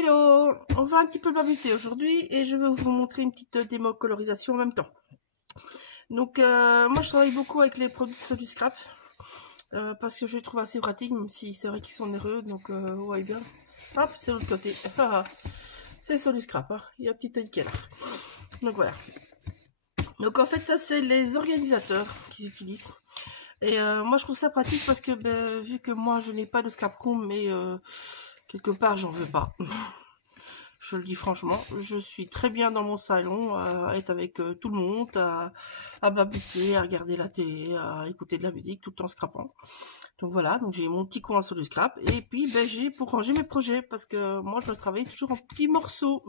Hello, on va un petit peu m'habiter aujourd'hui et je vais vous montrer une petite démo colorisation en même temps. Donc moi je travaille beaucoup avec les produits sur du scrap parce que je les trouve assez pratiques, même si c'est vrai qu'ils sont onéreux. Donc vous voyez bien, hop, c'est l'autre côté. C'est sur du scrap, hein. Il y a un petit nickel. Donc voilà. Donc en fait ça c'est les organisateurs qu'ils utilisent. Et moi je trouve ça pratique parce que vu que moi je n'ai pas de scrap room, mais quelque part j'en veux pas. Je le dis franchement, je suis très bien dans mon salon, à être avec tout le monde, à babuter, à regarder la télé, à écouter de la musique tout en scrapant. Donc voilà, donc j'ai mon petit coin sur le scrap. Et puis j'ai pour ranger mes projets, parce que moi je travaille toujours en petits morceaux.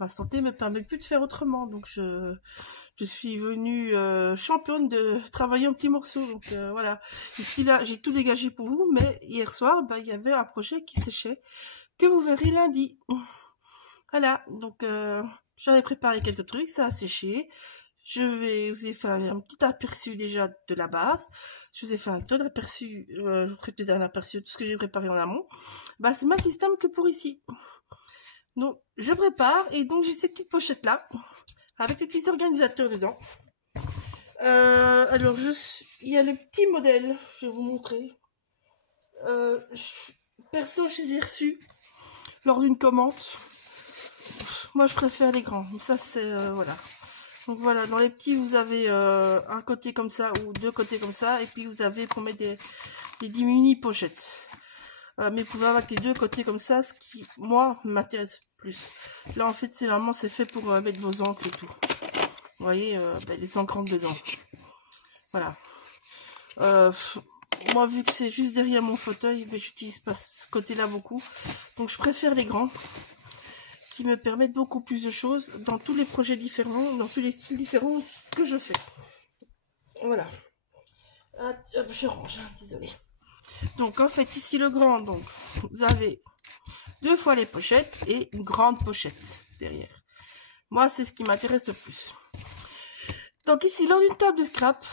Ma santé me permet plus de faire autrement, donc je suis venue championne de travailler en petits morceaux. Donc voilà, ici là j'ai tout dégagé pour vous, mais hier soir il y avait un projet qui séchait, que vous verrez lundi. Voilà, donc j'avais préparé quelques trucs, ça a séché. Je vous ai fait un petit aperçu déjà de la base. Je vous ai fait un autre aperçu, je vous ferai peut-être un aperçu de tout ce que j'ai préparé en amont. Bah, c'est le même système que pour ici. Donc, je prépare et donc j'ai cette petite pochette là, avec les petits organisateurs dedans. Alors, il y a le petit modèle, je vais vous montrer. Perso, je les ai reçus lors d'une commande. Moi je préfère les grands, ça c'est voilà. Donc voilà, dans les petits vous avez un côté comme ça ou deux côtés comme ça, et puis vous avez pour mettre des mini pochettes, mais vous pouvez avoir les deux côtés comme ça, ce qui moi m'intéresse plus. Là en fait c'est vraiment c'est fait pour mettre vos encres et tout, vous voyez, les encres rentrent dedans. Voilà, moi vu que c'est juste derrière mon fauteuil, j'utilise pas ce côté là beaucoup, donc je préfère les grands qui me permettent beaucoup plus de choses dans tous les projets différents, dans tous les styles différents que je fais. Voilà. Je range, hein, désolé. Donc en fait ici le grand, donc vous avez deux fois les pochettes et une grande pochette derrière. Moi c'est ce qui m'intéresse le plus. Donc ici lors d'une table de scrap,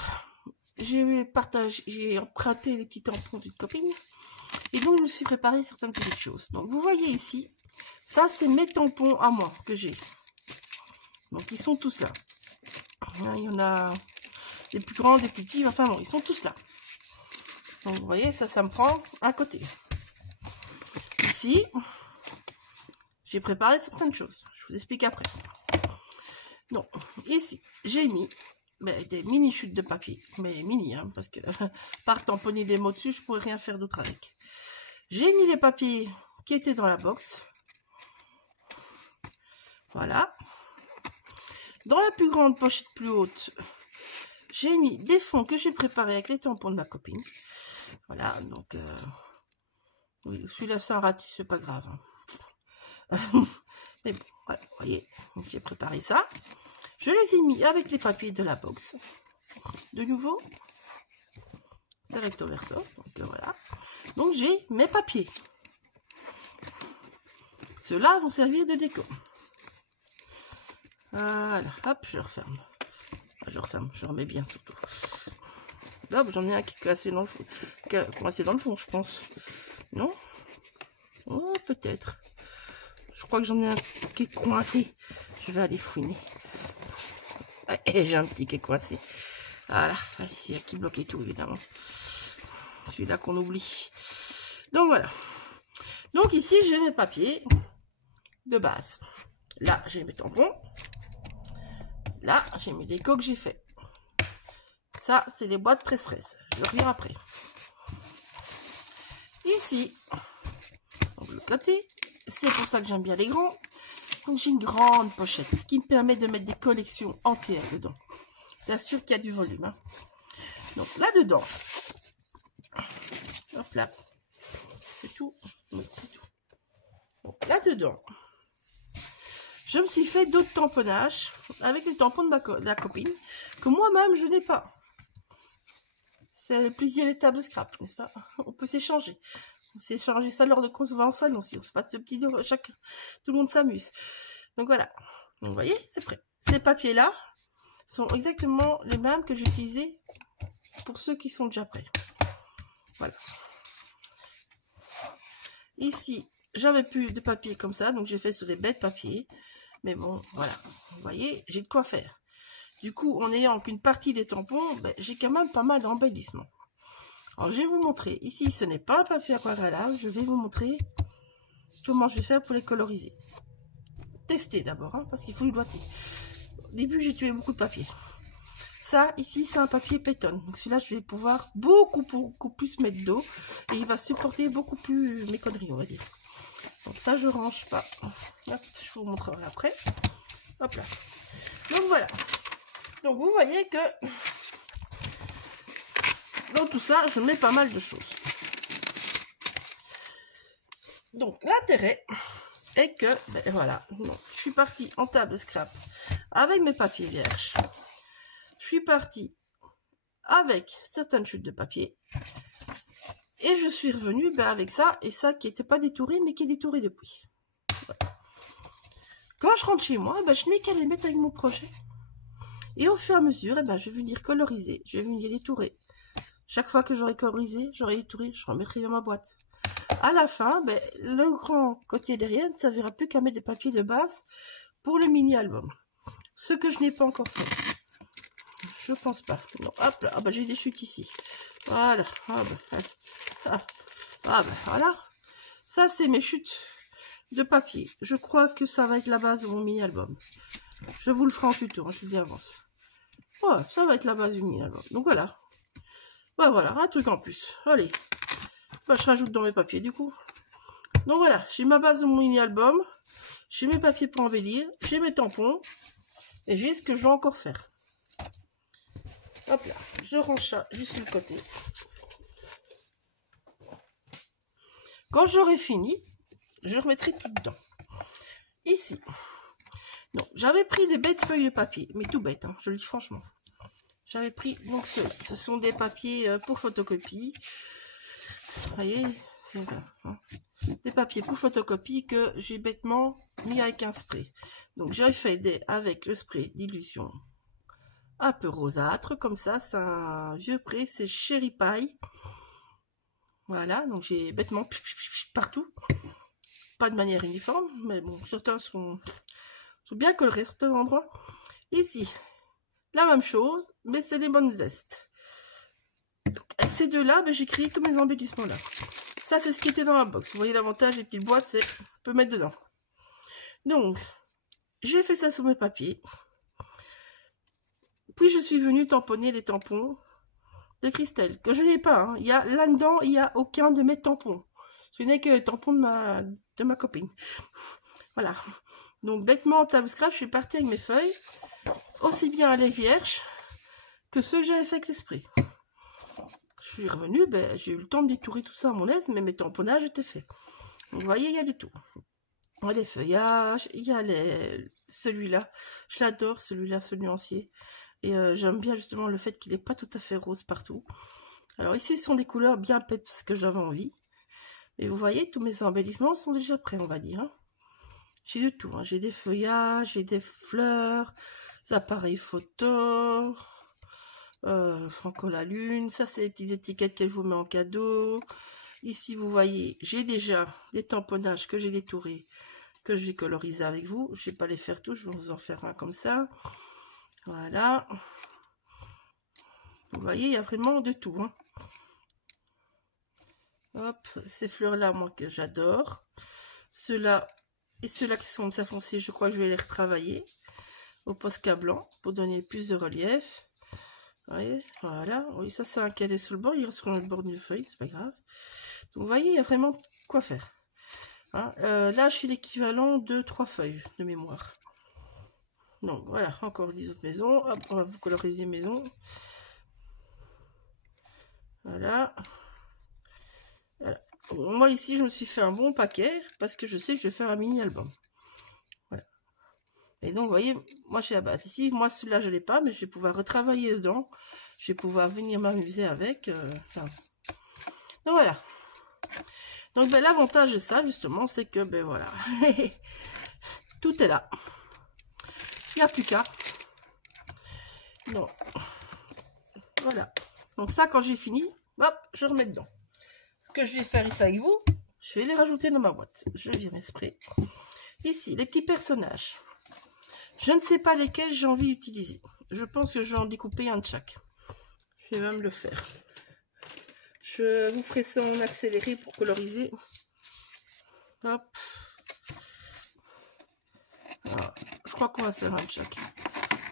j'ai emprunté les petits tampons d'une copine et donc je me suis préparé certaines petites choses. Donc vous voyez ici, ça c'est mes tampons à moi que j'ai. Donc ils sont tous là. Il y en a des plus grands, des plus petits, enfin bon, ils sont tous là. Donc vous voyez, ça me prend un côté. Ici, j'ai préparé certaines choses. Je vous explique après. Donc ici, j'ai mis des mini chutes de papier, mais mini, hein, parce que par tamponner des mots dessus, je pourrais rien faire d'autre avec. J'ai mis les papiers qui étaient dans la box. Voilà. Dans la plus grande pochette plus haute, j'ai mis des fonds que j'ai préparés avec les tampons de ma copine. Voilà, donc oui, celui-là c'est un raté, c'est pas grave. Hein. Mais bon, voilà, vous voyez, j'ai préparé ça. Je les ai mis avec les papiers de la box. De nouveau, c'est recto verso. Donc voilà. Donc j'ai mes papiers. Ceux-là vont servir de déco. Voilà, hop, je referme. Je referme, je remets bien surtout. Hop, j'en ai un qui est coincé dans le fond, je pense. Non? Oh, peut-être. Je crois que j'en ai un qui est coincé. Je vais aller fouiner. Et j'ai un petit qui est coincé. Voilà, il y a qui bloquait tout évidemment. Celui-là qu'on oublie. Donc voilà. Donc ici j'ai mes papiers de base. Là j'ai mes tampons. Là j'ai mes décos que j'ai fait. Ça c'est les boîtes presse-presse. Je reviens après. Ici, donc le côté, c'est pour ça que j'aime bien les grands. Donc j'ai une grande pochette, ce qui me permet de mettre des collections entières dedans. J'assure qu'il y a du volume. Hein. Donc là-dedans, hop là, c'est tout. Oui, c'est tout. Donc là-dedans, je me suis fait d'autres tamponnages avec les tampons de la copine que moi-même je n'ai pas. C'est le plaisir des tables de scrap, n'est-ce pas? On peut s'échanger. On s'échange ça lors de qu'on se va en salon aussi. On se passe ce petit tout le monde s'amuse. Donc voilà. Donc vous voyez, c'est prêt. Ces papiers-là sont exactement les mêmes que j'ai utilisés pour ceux qui sont déjà prêts. Voilà. Ici, j'avais plus de papier comme ça, donc j'ai fait sur des bêtes papier. Mais bon, voilà, vous voyez, j'ai de quoi faire. Du coup, en ayant qu'une partie des tampons, ben, j'ai quand même pas mal d'embellissement. Alors, je vais vous montrer. Ici, ce n'est pas un papier aquarellable. Je vais vous montrer comment je vais faire pour les coloriser. Tester d'abord, hein, parce qu'il faut le doigter. Au début, j'ai tué beaucoup de papier. Ça, ici, c'est un papier pétone. Donc, celui-là, je vais pouvoir beaucoup plus mettre d'eau. Et il va supporter beaucoup plus mes conneries, on va dire. Donc, ça, je range pas. Hop, je vous montrerai après. Hop là. Donc, voilà. Donc, vous voyez que dans tout ça, je mets pas mal de choses. Donc, l'intérêt est que, ben voilà, donc, je suis partie en table scrap avec mes papiers vierges. Je suis partie avec certaines chutes de papier. Et je suis revenue ben, avec ça, et ça qui n'était pas détouré, mais qui est détouré depuis. Voilà. Quand je rentre chez moi, ben, je n'ai qu'à les mettre avec mon projet. Et au fur et à mesure, ben, je vais venir coloriser, je vais venir détourer. Chaque fois que j'aurai colorisé, j'aurai détouré, je remettrai dans ma boîte. À la fin, ben, le grand côté derrière ne servira plus qu'à mettre des papiers de base pour le mini-album. Ce que je n'ai pas encore fait. Je pense pas. Non, hop là, ah ben, j'ai des chutes ici. Voilà. Ah ben, voilà. Ça, c'est mes chutes de papier. Je crois que ça va être la base de mon mini-album. Je vous le ferai en tuto, hein, je dis avance. Ouais, ça va être la base du mini-album. Donc voilà. Ben, voilà, un truc en plus. Allez. Ben, je rajoute dans mes papiers du coup. Donc voilà, j'ai ma base de mon mini-album. J'ai mes papiers pour embellir. J'ai mes tampons. Et j'ai ce que je vais encore faire. Hop là, je range ça juste sur le côté. Quand j'aurai fini, je remettrai tout dedans. Ici. Donc, j'avais pris des bêtes feuilles de papier, mais tout bête, hein, je le dis franchement. J'avais pris donc ceux-là. Ce sont des papiers pour photocopie. Vous voyez, c'est là, hein. Des papiers pour photocopie que j'ai bêtement mis avec un spray. Donc, j'ai fait avec le spray d'illusion un peu rosâtre, comme ça. C'est un vieux pré, c'est Cherry Pie. Voilà, donc j'ai bêtement partout. Pas de manière uniforme, mais bon, certains sont bien colorés, certains endroits. Ici, la même chose, mais c'est les bonnes zestes. Donc, avec ces deux-là, ben, j'ai créé tous mes embellissements là. Ça, c'est ce qui était dans la box. Vous voyez l'avantage des petites boîtes, c'est on peut mettre dedans. Donc, j'ai fait ça sur mes papiers. Puis, je suis venue tamponner les tampons de Christelle, que je n'ai pas. Hein. Il y a là-dedans, il n'y a aucun de mes tampons. Ce n'est que le tampon de ma copine. Voilà. Donc, bêtement, en table scrap, je suis partie avec mes feuilles, aussi bien à les vierges que ceux que j'avais fait avec l'esprit. Je suis revenue, ben, j'ai eu le temps de détourer tout ça à mon aise, mais mes tamponnages étaient faits. Donc, vous voyez, il y a du tout. Il y a des feuillages, il y a celui-là. Je l'adore, celui-là, ce nuancier. Et j'aime bien justement le fait qu'il n'est pas tout à fait rose partout. Alors ici, ce sont des couleurs bien peps que j'avais envie. Et vous voyez, tous mes embellissements sont déjà prêts, on va dire. Hein. J'ai du tout. Hein. J'ai des feuillages, j'ai des fleurs, des appareils photo, Franco la lune. Ça, c'est les petites étiquettes qu'elle vous met en cadeau. Ici, vous voyez, j'ai déjà des tamponnages que j'ai détourés, que je vais coloriser avec vous. Je ne vais pas les faire tous, je vais vous en faire un comme ça. Voilà. Vous voyez, il y a vraiment de tout. Hein. Hop, ces fleurs-là, moi, que j'adore. Ceux-là et ceux-là qui sont comme ça foncés, je crois que je vais les retravailler au Posca blanc pour donner plus de relief. Vous voyez, voilà. Oui, ça, c'est un calé sur le bord. Il reste sur le bord d'une feuille, c'est pas grave. Donc, vous voyez, il y a vraiment quoi faire. Hein, là, je suis l'équivalent de 3 feuilles de mémoire. Donc, voilà, encore 10 autres maisons. Hop, on va vous coloriser maison. Voilà. Voilà. Moi ici je me suis fait un bon paquet parce que je sais que je vais faire un mini album. Voilà. Et donc vous voyez, moi j'ai la base. Ici, moi celui-là je l'ai pas, mais je vais pouvoir retravailler dedans. Je vais pouvoir venir m'amuser avec. Enfin. Donc voilà. Donc ben, l'avantage de ça justement, c'est que ben voilà. Tout est là. Il n'y a plus qu'à. Donc voilà. Donc ça quand j'ai fini, hop, je remets dedans. Que je vais faire ici avec vous, Je vais les rajouter dans ma boîte. Je vire mes sprays. Ici, les petits personnages. Je ne sais pas lesquels j'ai envie d'utiliser. Je pense que je vais en découper un de chaque. Je vais même le faire. Je vous ferai ça en accéléré pour coloriser. Hop. Voilà. Je crois qu'on va faire un de chaque.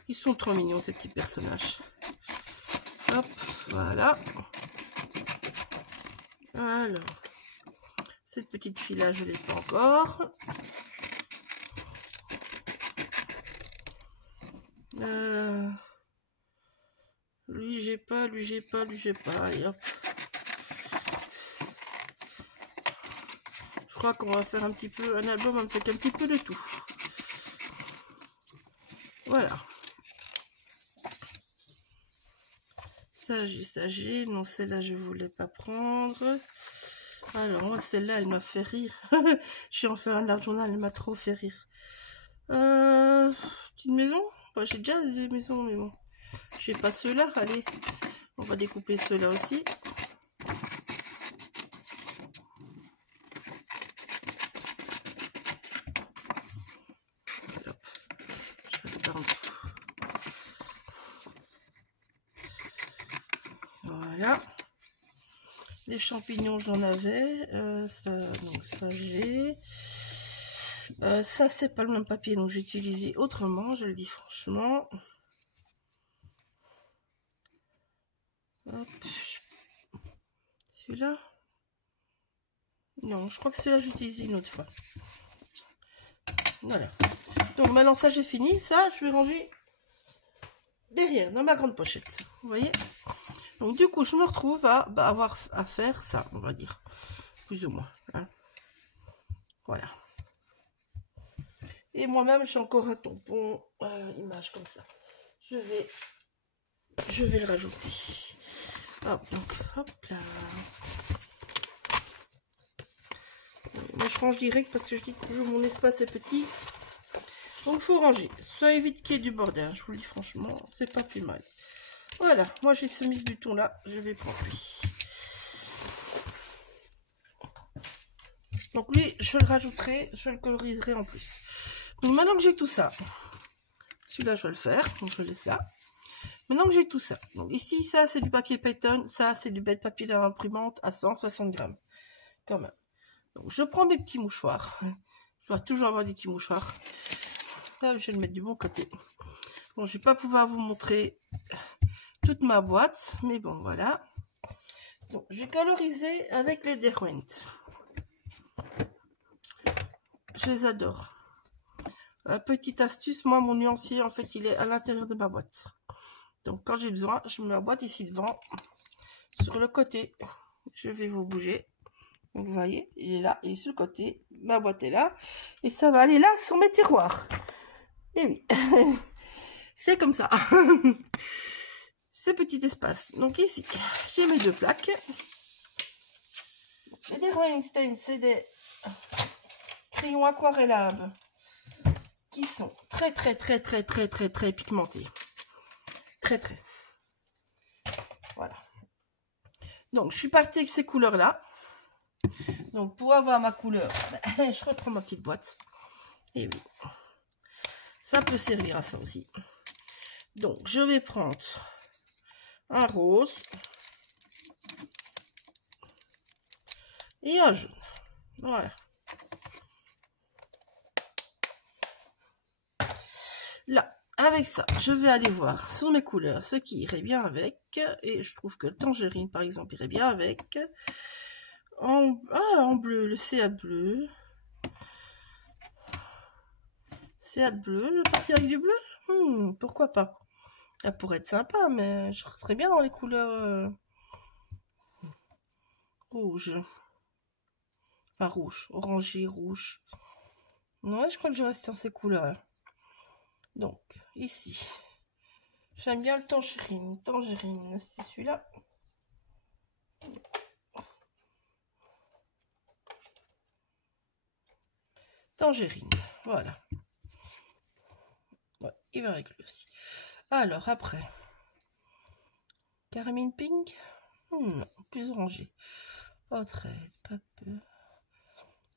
Ils sont trop mignons ces petits personnages. Hop, voilà. Alors, cette petite fille-là, je ne l'ai pas encore. Lui, j'ai pas, lui, j'ai pas, lui, j'ai pas. Allez, hop. Je crois qu'on va faire un petit peu un album avec un petit peu de tout. Voilà. Ça j'ai. Non, celle-là, je voulais pas prendre. Alors, celle-là, elle m'a fait rire. Je suis en faire un art journal, elle m'a trop fait rire. Petite maison. Bah, j'ai déjà des maisons, mais bon. J'ai pas ceux-là. Allez, on va découper ceux-là aussi. Hop. Je vais le faire en dessous. Voilà. Les champignons, j'en avais. Ça j'ai. Ça, c'est pas le même papier, donc j'ai utilisé autrement, je le dis franchement. Hop. Celui-là. Non, je crois que celui-là, j'utilise une autre fois. Voilà. Donc maintenant, ça, j'ai fini. Ça, je vais ranger derrière, dans ma grande pochette. Vous voyez? Donc du coup, je me retrouve à avoir à faire ça, on va dire. Plus ou moins. Hein. Voilà. Et moi-même, j'ai encore un tampon image comme ça. Je vais le rajouter. Hop, donc, hop là. Moi, je range direct parce que je dis toujours mon espace est petit. Donc, il faut ranger. Ça évite qu'il y ait du bordel. Je vous le dis franchement, c'est pas plus mal. Voilà, moi j'ai ce mise buton là, je vais prendre lui. Donc lui, je le rajouterai, je le coloriserai en plus. Donc maintenant que j'ai tout ça, celui-là je vais le faire, donc je laisse là. Maintenant que j'ai tout ça, donc ici ça c'est du papier Payton, ça c'est du bête papier d'imprimante à 160 grammes, quand même. Donc je prends des petits mouchoirs, je dois toujours avoir des petits mouchoirs. Là, je vais le mettre du bon côté. Bon, je vais pas pouvoir vous montrer toute ma boîte, mais bon voilà. Donc je vais coloriser avec les Derwent. Je les adore. Petite astuce, moi mon nuancier en fait il est à l'intérieur de ma boîte. Donc quand j'ai besoin, je mets ma boîte ici devant, sur le côté. Je vais vous bouger. Donc, vous voyez, il est là, il est sur le côté. Ma boîte est là. Et ça va aller là sur mes tiroirs. Et oui, c'est comme ça. Ce petit espace. Donc ici, j'ai mes deux plaques. J'ai des Rhinstein, c'est des crayons aquarellables qui sont très pigmentés. Très. Voilà. Donc, je suis partie avec ces couleurs-là. Donc, pour avoir ma couleur, je reprends ma petite boîte. Et oui, ça peut servir à ça aussi. Donc, je vais prendre un rose et un jaune. Voilà. Là, avec ça, je vais aller voir sur mes couleurs ce qui irait bien avec. Et je trouve que le tangerine, par exemple, irait bien avec. En bleu, le Céade bleu. Céade bleu, je vais partir avec du bleu. Pourquoi pas? Ça pourrait être sympa, mais je serais bien dans les couleurs rouges. Enfin, rouge, orangé, rouge. Ouais, je crois que je reste dans ces couleurs-là. Donc, ici, j'aime bien le tangerine. Tangerine, c'est celui-là. Tangerine, voilà. Ouais, il va avec lui aussi. Alors, après, caramine pink. Non, plus orangé. Oh, 13, pas peu.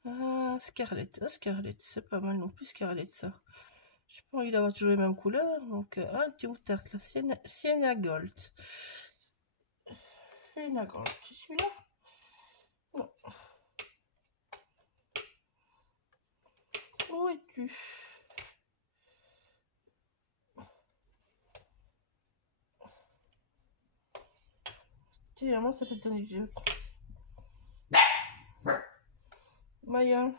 Ah, Scarlett. Ah, Scarlett, c'est pas mal non plus, Scarlett, ça. J'ai pas envie d'avoir toujours les mêmes couleurs. Donc, un petit moutarde, là. Sienna Gold. Sienna Gold, c'est celui-là? Non. Où es-tu? Finalement, ça fait donner le jeu. Maya.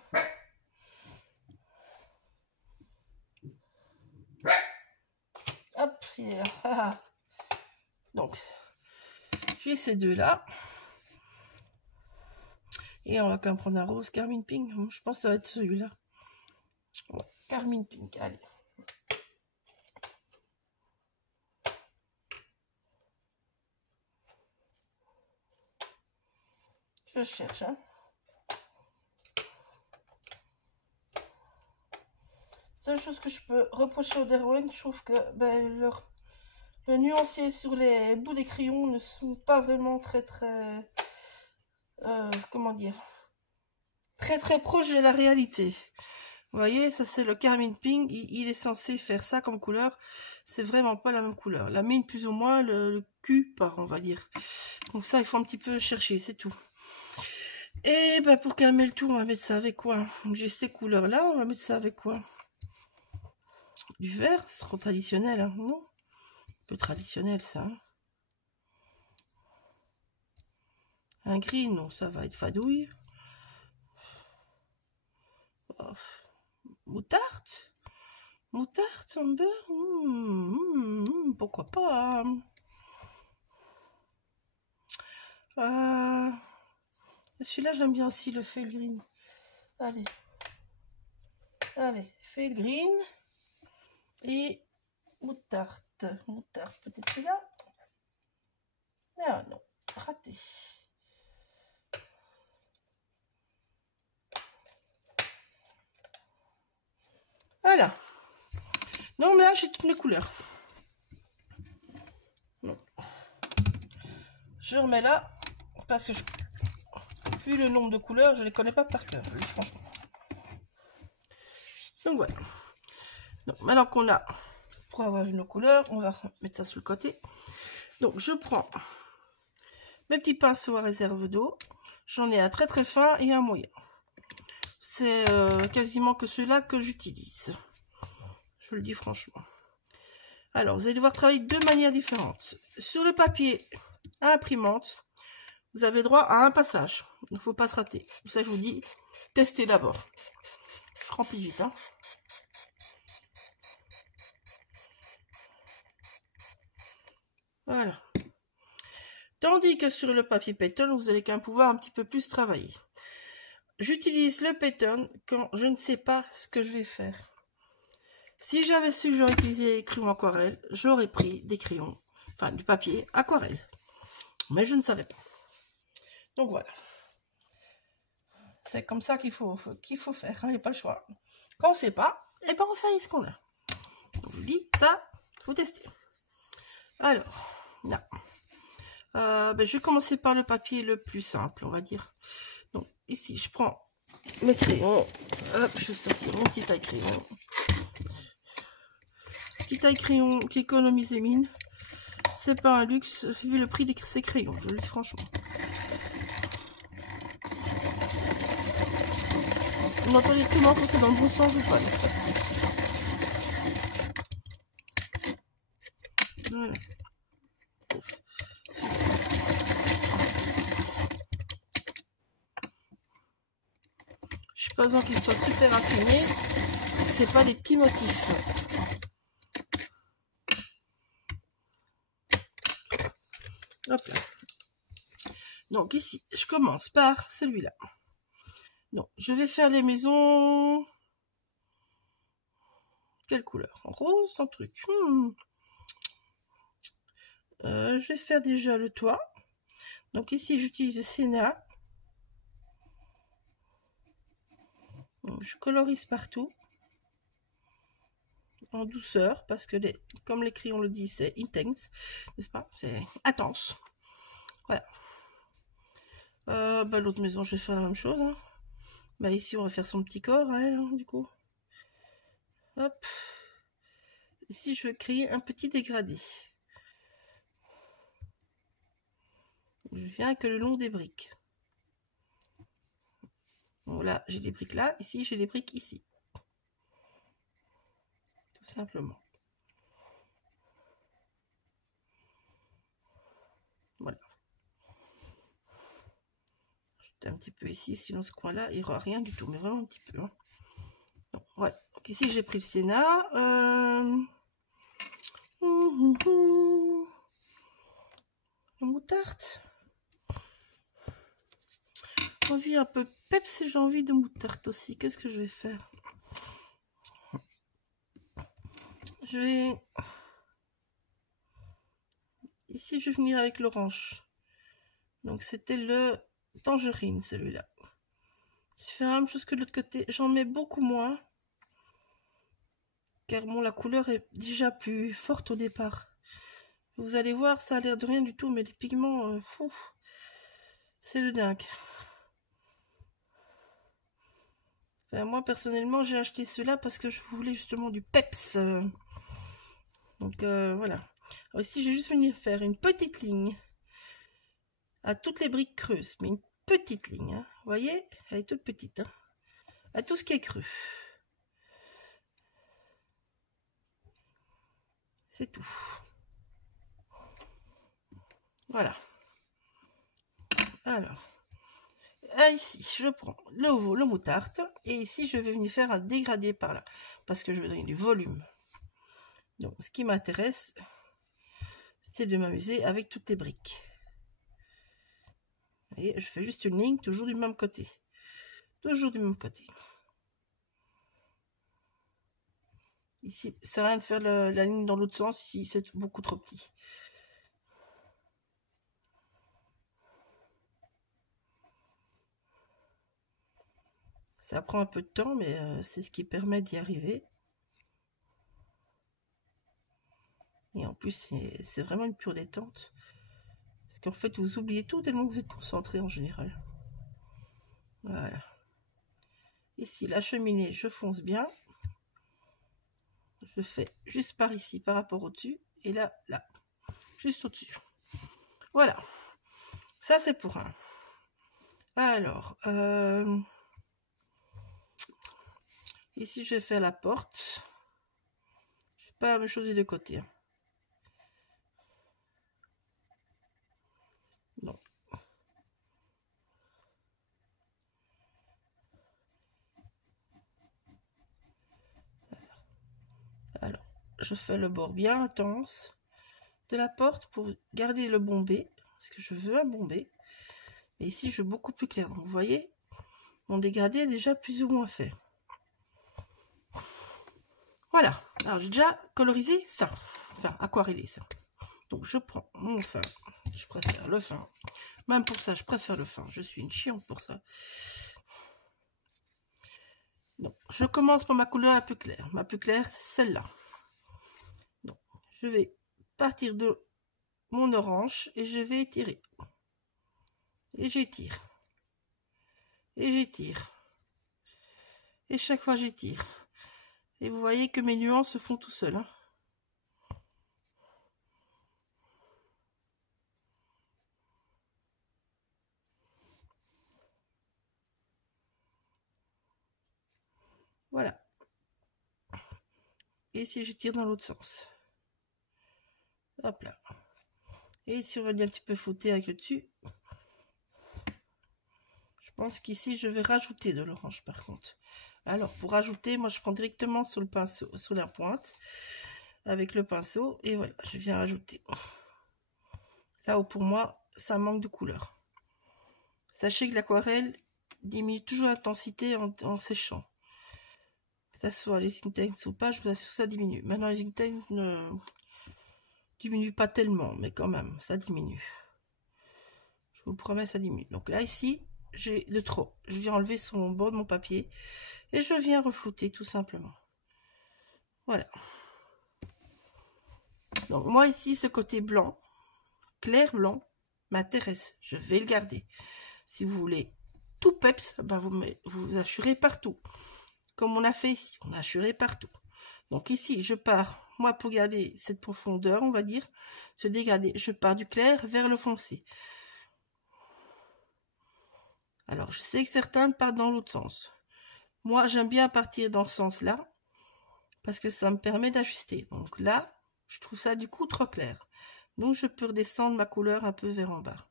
Hop, il est là. Donc, j'ai ces deux-là. Et on va quand même prendre un rose Carmine Pink. Je pense que ça va être celui-là. Ouais, Carmine Pink, allez. Je cherche, hein. Seule chose que je peux reprocher au Derwent, je trouve que ben, le nuancier sur les bouts des crayons ne sont pas vraiment très comment dire, très proches de la réalité. Vous voyez, ça c'est le Carmine Pink, il est censé faire ça comme couleur, c'est vraiment pas la même couleur. La mine plus ou moins, le cul part, on va dire. Donc ça, il faut un petit peu chercher, c'est tout. Et ben pour calmer le tout, on va mettre ça avec quoi? J'ai ces couleurs-là, on va mettre ça avec quoi? Du vert, c'est trop traditionnel, hein, non? Un peu traditionnel ça. Hein. Un gris, non, ça va être fadouille. Oh. Moutarde? Moutarde en beurre? Pourquoi pas? Celui-là, j'aime bien aussi, le feuille green. Allez. Allez, feuille green. Et moutarde. Moutarde, peut-être celui-là? Ah non, raté. Voilà. Donc là, j'ai toutes mes couleurs. Non. Je remets là, parce que vu le nombre de couleurs, je les connais pas par cœur, franchement. Donc voilà. Donc, maintenant qu'on a, pour avoir vu nos couleurs, on va mettre ça sur le côté. Donc je prends mes petits pinceaux à réserve d'eau. J'en ai un très fin et un moyen. C'est quasiment que ceux-là que j'utilise. Je le dis franchement. Alors, vous allez devoir travailler de deux manières différentes. Sur le papier à imprimante, vous avez droit à un passage. Il ne faut pas se rater. Pour ça, je vous dis, testez d'abord. Je remplis vite, hein. Voilà. Tandis que sur le papier pattern, vous allez quand même pouvoir un petit peu plus travailler. J'utilise le pattern quand je ne sais pas ce que je vais faire. Si j'avais su que j'aurais utilisé les crayons aquarelle, j'aurais pris des crayons, enfin du papier aquarelle. Mais je ne savais pas. Donc voilà. C'est comme ça qu'il faut faire. Il n'y a pas le choix. Quand on ne sait pas, et ben on fait ce qu'on a. Donc, je vous dis, ça, il faut tester. Alors, là. Je vais commencer par le papier le plus simple, on va dire. Donc ici, je prends mes crayons. Hop, je vais sortir mon petit taille crayon. Petit taille crayon qui économise les mines. C'est pas un luxe vu le prix de ces crayons, je le dis franchement. Vous entendez comment quand c'est dans le bon sens ou pas, n'est-ce pas? Voilà. Je suis pas besoin qu'il soit super affiné si c'est pas des petits motifs. Hop là. Donc ici, je commence par celui-là. Donc, je vais faire les maisons. Quelle couleur? En rose, en truc. Je vais faire déjà le toit. Donc ici, j'utilise le Sienna. Donc, je colorise partout. En douceur, parce que comme les crayons le disent, c'est intense, n'est-ce pas? C'est intense. Voilà. L'autre maison, je vais faire la même chose. Hein. Bah ici on va faire son petit corps à elle, hein, du coup. Hop. Ici je vais créer un petit dégradé. Je viens que le long des briques. Bon là j'ai des briques là, ici j'ai des briques ici. Tout simplement. Voilà. Un petit peu ici, sinon ce coin là il n'y aura rien du tout, mais vraiment un petit peu, hein. Donc, voilà. Donc ici j'ai pris le Sienna, la moutarde, j'ai envie un peu peps et j'ai envie de moutarde aussi. Qu'est-ce que je vais faire? Je vais ici je vais venir avec l'orange, donc c'était le tangerine celui-là. Je vais faire la même chose que de l'autre côté, j'en mets beaucoup moins car bon la couleur est déjà plus forte au départ. Vous allez voir, ça a l'air de rien du tout, mais les pigments, c'est de dingue. Enfin, moi personnellement j'ai acheté cela parce que je voulais justement du peps. Donc voilà. Alors ici je vais juste venir faire une petite ligne à toutes les briques creuses, mais une petite ligne, hein. Vous voyez, elle est toute petite, hein, à tout ce qui est creux. C'est tout. Voilà. Alors, ici, je prends le moutarde, et ici, je vais venir faire un dégradé par là, parce que je veux donner du volume. Donc, ce qui m'intéresse, c'est de m'amuser avec toutes les briques. Vous voyez, je fais juste une ligne, toujours du même côté. Toujours du même côté. Ici, ça sert à rien de faire la ligne dans l'autre sens, ici, c'est beaucoup trop petit. Ça prend un peu de temps, mais c'est ce qui permet d'y arriver. Et en plus, c'est vraiment une pure détente. Parce qu'en fait, vous oubliez tout tellement que vous êtes concentré en général. Voilà. Ici, la cheminée, je fonce bien. Je fais juste par ici, par rapport au-dessus. Et là, là. Juste au-dessus. Voilà. Ça, c'est pour un. Alors, ici, je vais faire la porte. Je ne vais pas la même chose des deux côtés, hein. Non. Alors, je fais le bord bien intense de la porte pour garder le bombé, parce que je veux un bombé. Et ici, je veux beaucoup plus clair. Donc, vous voyez, mon dégradé est déjà plus ou moins fait. Voilà. Alors, j'ai déjà colorisé ça. Enfin, aquarellé ça. Donc, je prends mon fin. Je préfère le fin. Même pour ça, je préfère le fin. Je suis une chiante pour ça. Donc, je commence par ma couleur la plus claire. Ma plus claire, c'est celle-là. Donc, je vais partir de mon orange et je vais étirer. Et j'étire. Et j'étire. Et chaque fois, j'étire. Et vous voyez que mes nuances se font tout seuls, hein. Voilà. Et si j'étire dans l'autre sens. Hop là. Et si on va un petit peu fouetter avec le dessus. Je pense qu'ici, je vais rajouter de l'orange par contre. Alors, pour rajouter, moi, je prends directement sur le pinceau, sur la pointe, avec le pinceau. Et voilà, je viens rajouter. Là où pour moi, ça manque de couleur. Sachez que l'aquarelle diminue toujours l'intensité en séchant. Que ce soit les Intense ou pas, je vous assure, ça diminue. Maintenant, les Intense ne diminuent pas tellement, mais quand même, ça diminue. Je vous le promets, ça diminue. Donc là, ici, j'ai de trop. Je viens enlever son bord de mon papier et je viens reflouter tout simplement. Voilà. Donc moi ici, ce côté blanc, clair blanc, m'intéresse. Je vais le garder. Si vous voulez tout peps, ben vous assurez partout. Comme on a fait ici, on a assuré partout. Donc ici, je pars, moi pour garder cette profondeur, on va dire, ce dégradé, je pars du clair vers le foncé. Alors, je sais que certains partent dans l'autre sens. Moi, j'aime bien partir dans ce sens-là, parce que ça me permet d'ajuster. Donc là, je trouve ça du coup trop clair. Donc je peux redescendre ma couleur un peu vers en bas.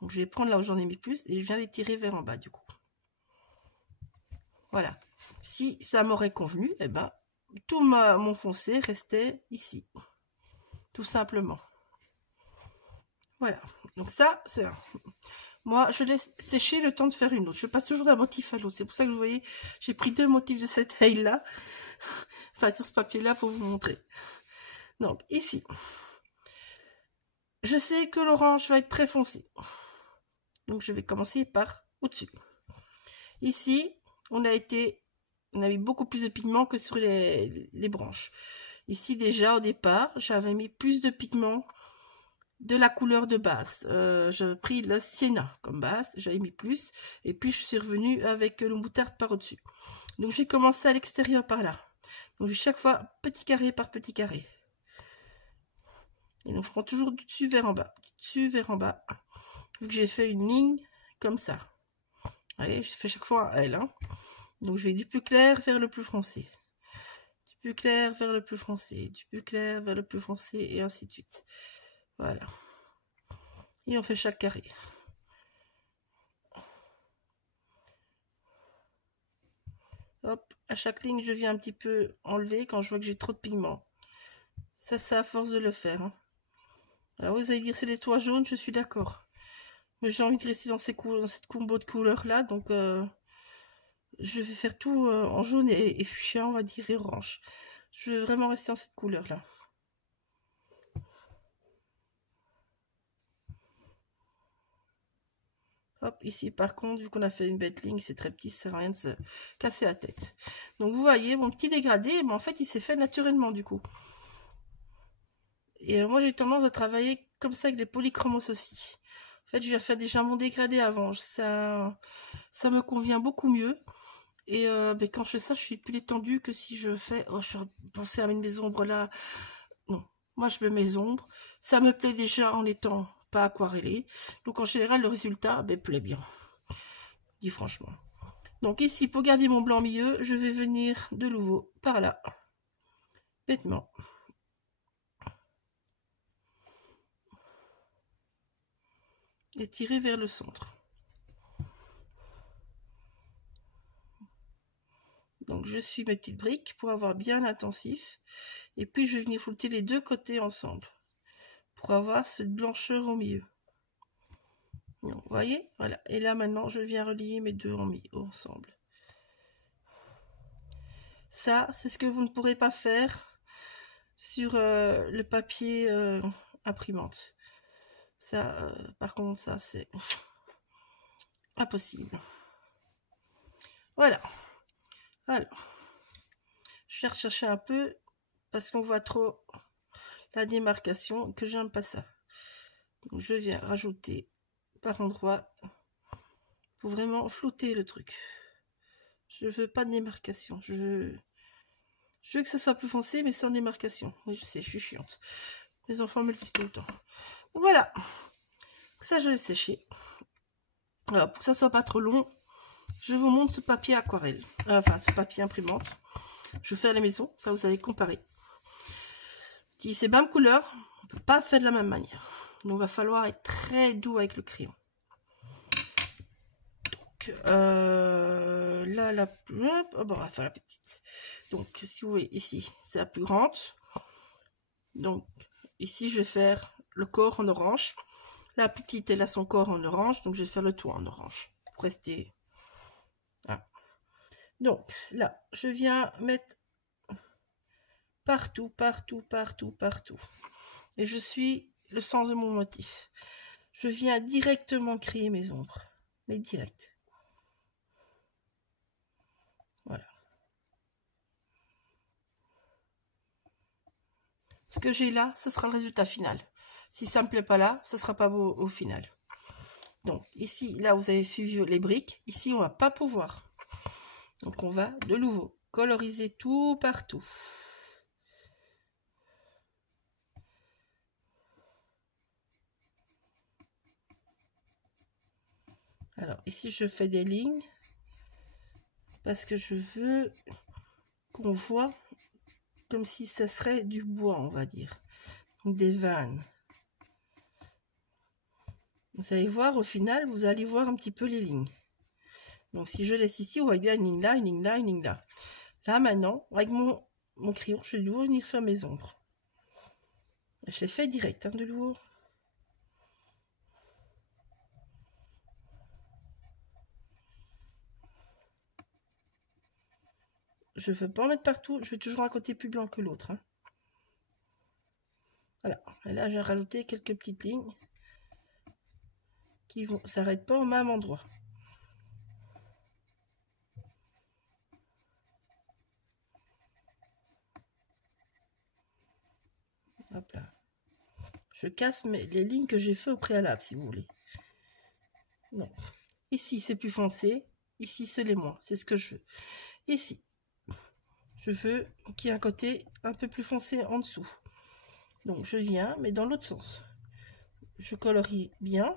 Donc je vais prendre là où j'en ai mis plus, et je viens les tirer vers en bas du coup. Voilà. Si ça m'aurait convenu, eh ben, tout mon foncé restait ici. Tout simplement. Voilà. Donc ça, c'est un... Moi, je laisse sécher le temps de faire une autre. Je passe toujours d'un motif à l'autre. C'est pour ça que vous voyez, j'ai pris 2 motifs de cette taille-là. Enfin, sur ce papier-là, pour vous montrer. Donc, ici. Je sais que l'orange va être très foncé. Donc, je vais commencer par au-dessus. Ici, on a mis beaucoup plus de pigments que sur les branches. Ici, déjà, au départ, j'avais mis plus de pigments de la couleur de base. J'avais pris le sienna comme base, j'avais mis plus, et puis je suis revenue avec le moutarde par au-dessus. Donc j'ai commencé à l'extérieur par là. Donc j'ai chaque fois petit carré par petit carré. Et donc je prends toujours du dessus vers en bas, du dessus vers en bas. Vu que j'ai fait une ligne comme ça. Vous voyez, je fais chaque fois un L. Hein. Donc je vais du plus clair vers le plus foncé. Du plus clair vers le plus foncé. Du plus clair vers le plus foncé, et ainsi de suite. Voilà. Et on fait chaque carré. Hop, à chaque ligne, je viens un petit peu enlever quand je vois que j'ai trop de pigments. Ça, c'est à force de le faire. Hein. Alors, vous allez dire, c'est les toits jaunes, je suis d'accord. Mais j'ai envie de rester dans cette combo de couleurs-là, donc je vais faire tout en jaune et fuchsia, on va dire, et orange. Je veux vraiment rester dans cette couleur-là. Hop, ici par contre, vu qu'on a fait une bête ligne, c'est très petit, ça sert à rien de se casser la tête. Donc vous voyez, mon petit dégradé, mais en fait, il s'est fait naturellement du coup. Et moi, j'ai tendance à travailler comme ça avec les polychromos aussi. En fait, je vais faire déjà mon dégradé avant. Ça me convient beaucoup mieux. Et ben, quand je fais ça, je suis plus détendue que si je fais... Oh, je pensais à mettre mes ombres là. Non, moi, je mets mes ombres. Ça me plaît déjà en étant pas aquarellé. Donc en général, le résultat plaît bien. Dis franchement. Donc ici, pour garder mon blanc milieu, je vais venir de nouveau par là. Bêtement. Et tirer vers le centre. Donc je suis mes petites briques pour avoir bien l'intensif. Et puis je vais venir flouter les deux côtés ensemble. Pour avoir cette blancheur au milieu. Donc, vous voyez, voilà. Et là maintenant, je viens relier mes deux ensemble. Ça, c'est ce que vous ne pourrez pas faire sur le papier imprimante. Ça, par contre, ça, c'est impossible. Voilà. Alors, je vais rechercher un peu parce qu'on voit trop la démarcation, que j'aime pas ça. Donc, je viens rajouter par endroit pour vraiment flouter le truc. Je veux pas de démarcation. Je veux que ça soit plus foncé, mais sans démarcation. Oui, je sais, je suis chiante. Les enfants me le disent tout le temps. Donc, voilà. Ça, je vais sécher. Alors, pour que ça soit pas trop long, je vous montre ce papier aquarelle. Enfin, ce papier imprimante. Je fais à la maison. Ça, vous allez comparer. Si c'est même couleur, on peut pas faire de la même manière. Donc, il va falloir être très doux avec le crayon. Donc, là, la plus... Oh, bon, on va faire la petite. Donc, si vous voyez, ici, c'est la plus grande. Donc, ici, je vais faire le corps en orange. La petite, elle a son corps en orange. Donc, je vais faire le toit en orange. Pour rester... Hein. Donc, là, je viens mettre partout, partout, partout, partout. Et je suis le sens de mon motif. Je viens directement créer mes ombres. Mais direct. Voilà. Ce que j'ai là, ce sera le résultat final. Si ça me plaît pas là, ça sera pas beau au final. Donc ici, là vous avez suivi les briques, ici on va pas pouvoir. Donc on va de nouveau coloriser tout partout. Alors ici je fais des lignes parce que je veux qu'on voit comme si ça serait du bois, on va dire. Donc des vannes. Vous allez voir au final, vous allez voir un petit peu les lignes. Donc si je laisse ici, on voit bien une ligne là, une ligne là, une ligne là. Là maintenant, avec mon crayon, je vais venir faire mes ombres. Je l'ai fait direct, hein, de nouveau. Je ne veux pas en mettre partout, je veux toujours un côté plus blanc que l'autre. Hein. Voilà, et là j'ai rajouté quelques petites lignes qui vont s'arrêter pas au même endroit. Hop là. Je casse les lignes que j'ai fait au préalable, si vous voulez. Non. Ici c'est plus foncé, ici c'est les moins, c'est ce que je veux. Ici, je veux qu'il y ait un côté un peu plus foncé en dessous. Donc je viens, mais dans l'autre sens. Je colorie bien,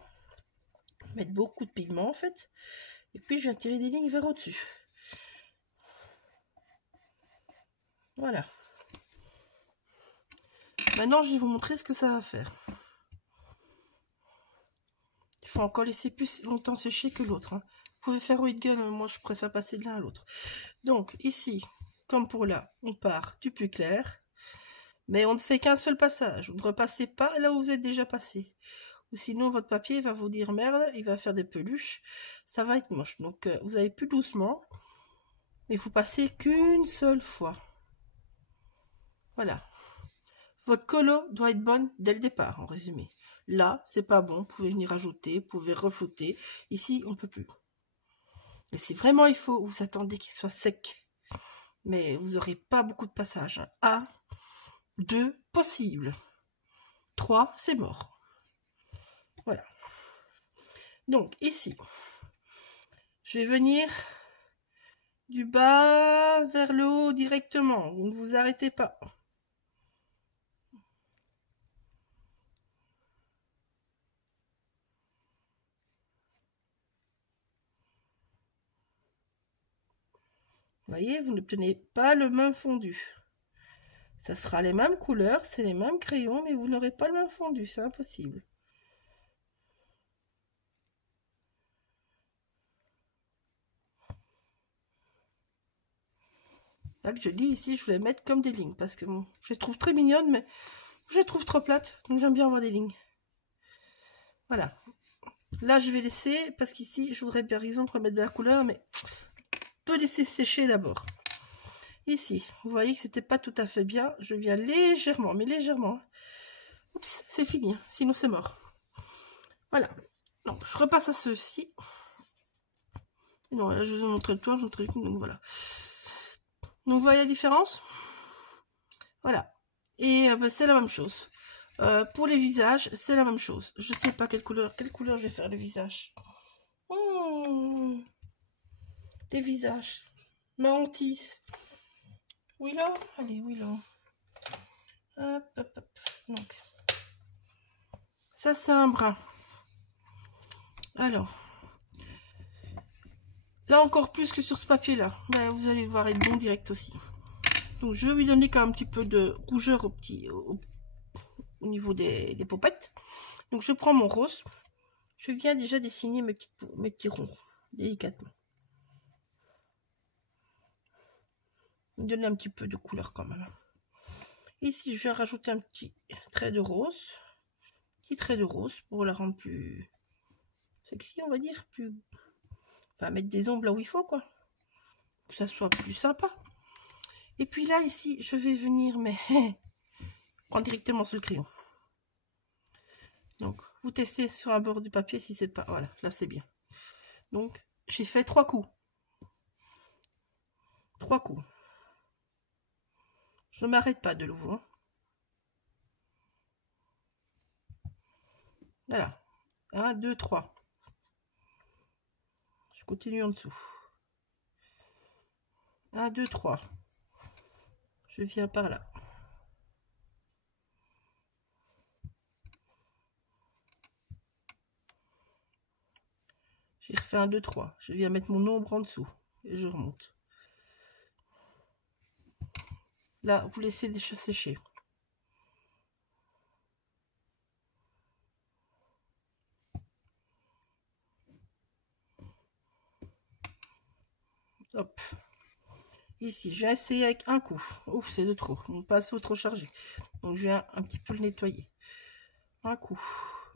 mettre beaucoup de pigments en fait, et puis je viens tirer des lignes vers au-dessus. Voilà. Maintenant, je vais vous montrer ce que ça va faire. Il faut encore laisser plus longtemps sécher que l'autre. Hein. Vous pouvez faire au gueule, moi je préfère passer de l'un à l'autre. Donc ici, comme pour là, on part du plus clair, mais on ne fait qu'un seul passage. Vous ne repassez pas là où vous êtes déjà passé. Ou sinon votre papier va vous dire merde, il va faire des peluches, ça va être moche. Donc vous allez plus doucement, mais vous passez qu'une seule fois. Voilà. Votre colo doit être bonne dès le départ, en résumé. Là, c'est pas bon, vous pouvez venir ajouter, vous pouvez reflouter. Ici, on ne peut plus. Mais si vraiment il faut, vous attendez qu'il soit sec. Mais vous n'aurez pas beaucoup de passages. 1, 2, possible. 3, c'est mort. Voilà. Donc, ici, je vais venir du bas vers le haut directement. Vous ne vous arrêtez pas. Vous voyez, vous n'obtenez pas le même fondu. Ça sera les mêmes couleurs, c'est les mêmes crayons, mais vous n'aurez pas le même fondu, c'est impossible. Là que je dis ici, je voulais mettre comme des lignes, parce que bon, je les trouve très mignonnes, mais je les trouve trop plates, donc j'aime bien avoir des lignes. Voilà. Là, je vais laisser, parce qu'ici, je voudrais par exemple remettre de la couleur, mais je peux laisser sécher d'abord. Ici, vous voyez que c'était pas tout à fait bien. Je viens légèrement, mais légèrement. Oups, c'est fini, sinon c'est mort. Voilà. Donc, je repasse à ceux-ci. Non, là, je vous ai montré le toit, je vous montre le coup, donc voilà. Donc, vous voyez la différence? Voilà. Et bah, c'est la même chose. Pour les visages, c'est la même chose. Je sais pas quelle couleur je vais faire le visage. Les visages. Ma hantise. Willow. Allez, Willow. Hop, hop, hop. Donc, ça, c'est un brun. Alors, là, encore plus que sur ce papier-là. Ben, vous allez le voir être bon direct aussi. Donc, je vais lui donner quand même un petit peu de rougeur au niveau des paupettes. Donc, je prends mon rose. Je viens déjà dessiner mes petits ronds, délicatement. Donner un petit peu de couleur quand même. Ici, je vais rajouter un petit trait de rose. Petit trait de rose pour la rendre plus sexy, on va dire. Enfin, mettre des ombres là où il faut, quoi. Que ça soit plus sympa. Et puis là, ici, je vais venir, mais prendre directement sur le crayon. Donc, vous testez sur un bord du papier si c'est pas... Voilà, là, c'est bien. Donc, j'ai fait 3 coups. 3 coups. Je ne m'arrête pas de nouveau. Hein. Voilà. 1, 2, 3. Je continue en dessous. 1, 2, 3. Je viens par là. J'ai refait 1, 2, 3. Je viens mettre mon ombre en dessous. Et je remonte. Là, vous laissez déjà sécher. Hop. Ici, j'ai essayé avec un coup. Ouf, c'est de trop. Mon pinceau est trop chargé. Donc, je viens un petit peu le nettoyer. Un coup.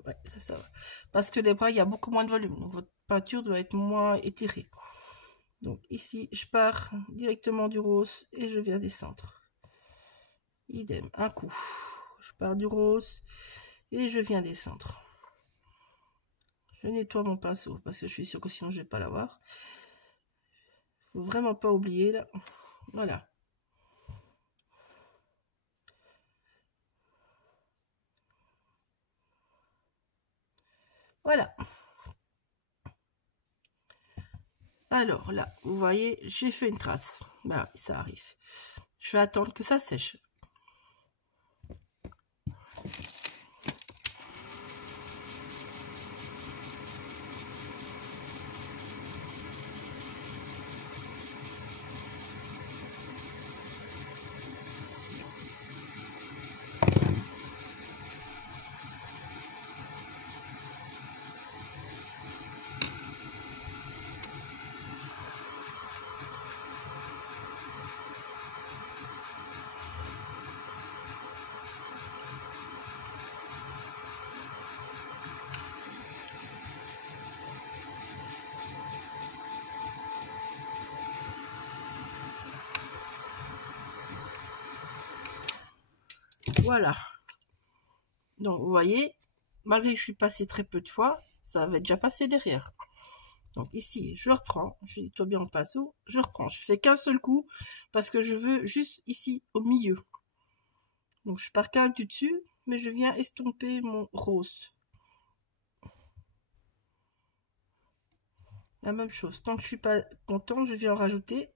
Ouais, ça va. Parce que les bras, il y a beaucoup moins de volume. Donc, votre peinture doit être moins étirée. Donc, ici, je pars directement du rose et je viens descendre. Idem, un coup. Je pars du rose et je viens descendre. Je nettoie mon pinceau parce que je suis sûre que sinon, je vais pas l'avoir. Faut vraiment pas oublier, là. Voilà. Voilà. Alors là, vous voyez, j'ai fait une trace. Bah, ça arrive. Je vais attendre que ça sèche. Voilà. Donc, vous voyez, malgré que je suis passée très peu de fois, ça avait déjà passé derrière. Donc ici, je reprends, je nettoie bien mon pinceau, je reprends. Je fais qu'un seul coup parce que je veux juste ici au milieu. Donc je pars qu'un du dessus, mais je viens estomper mon rose. La même chose. Tant que je suis pas content, je viens en rajouter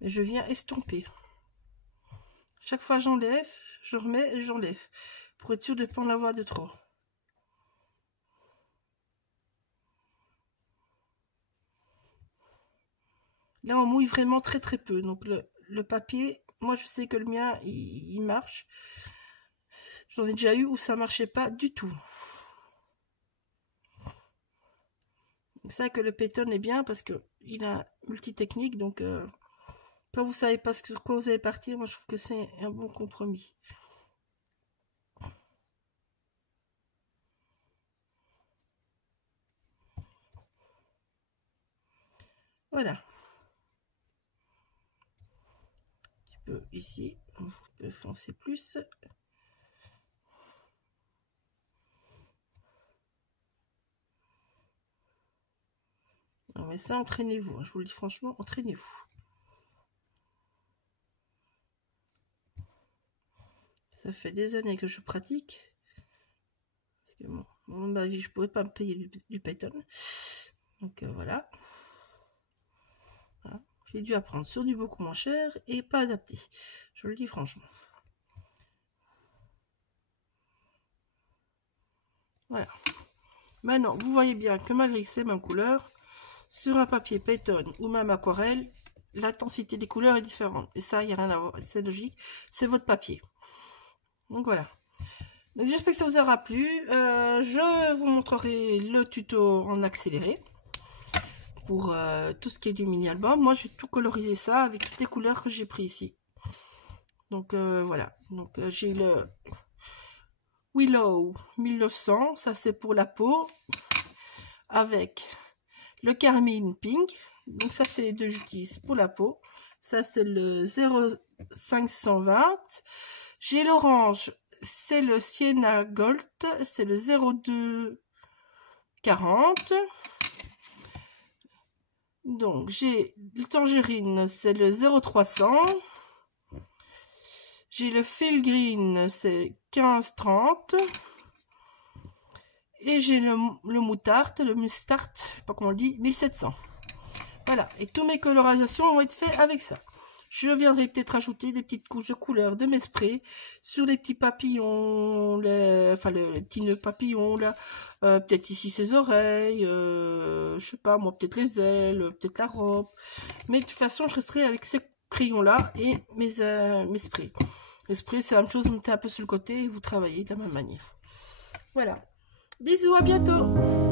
et je viens estomper. Chaque fois j'enlève, je remets et j'enlève pour être sûr de ne pas en avoir de trop. Là, on mouille vraiment très très peu. Donc le papier, moi je sais que le mien, il marche. J'en ai déjà eu où ça marchait pas du tout. C'est ça que le Peyton est bien parce que il a multi-technique. Donc quand vous savez pas sur quoi vous allez partir, moi je trouve que c'est un bon compromis. Voilà. Un petit peu ici, on peut foncer plus. Non mais ça, entraînez-vous, hein, je vous le dis franchement, entraînez-vous. Ça fait des années que je pratique. Parce que bon, dans ma vie, je pourrais pas me payer du Peyton. Donc voilà. Voilà. J'ai dû apprendre sur du beaucoup moins cher et pas adapté. Je le dis franchement. Voilà. Maintenant, vous voyez bien que malgré que c'est même couleur, sur un papier Peyton ou même aquarelle, l'intensité des couleurs est différente. Et ça, il n'y a rien à voir. C'est logique. C'est votre papier. Donc voilà. Donc j'espère que ça vous aura plu. Je vous montrerai le tuto en accéléré pour tout ce qui est du mini album. Moi, j'ai tout colorisé ça avec toutes les couleurs que j'ai pris ici. Donc voilà. Donc j'ai le Willow 1900. Ça, c'est pour la peau. Avec le Carmine Pink. Donc ça, c'est les deux que j'utilise pour la peau. Ça, c'est le 0520. J'ai l'orange, c'est le Sienna Gold, c'est le 0240. Donc j'ai le tangerine, c'est le 0300. J'ai le fil green, c'est 1530. Et j'ai le moutarde, le mustard, je sais pas comment on le dit, 1700. Voilà, et toutes mes colorisations vont être faites avec ça. Je viendrai peut-être ajouter des petites couches de couleur de mes sprays sur les petits papillons, les petits nœuds papillons là, peut-être ici ses oreilles, je sais pas moi, peut-être les ailes, peut-être la robe. Mais de toute façon, je resterai avec ces crayons là et mes sprays. Les sprays, c'est la même chose, vous mettez un peu sur le côté et vous travaillez de la même manière. Voilà. Bisous, à bientôt.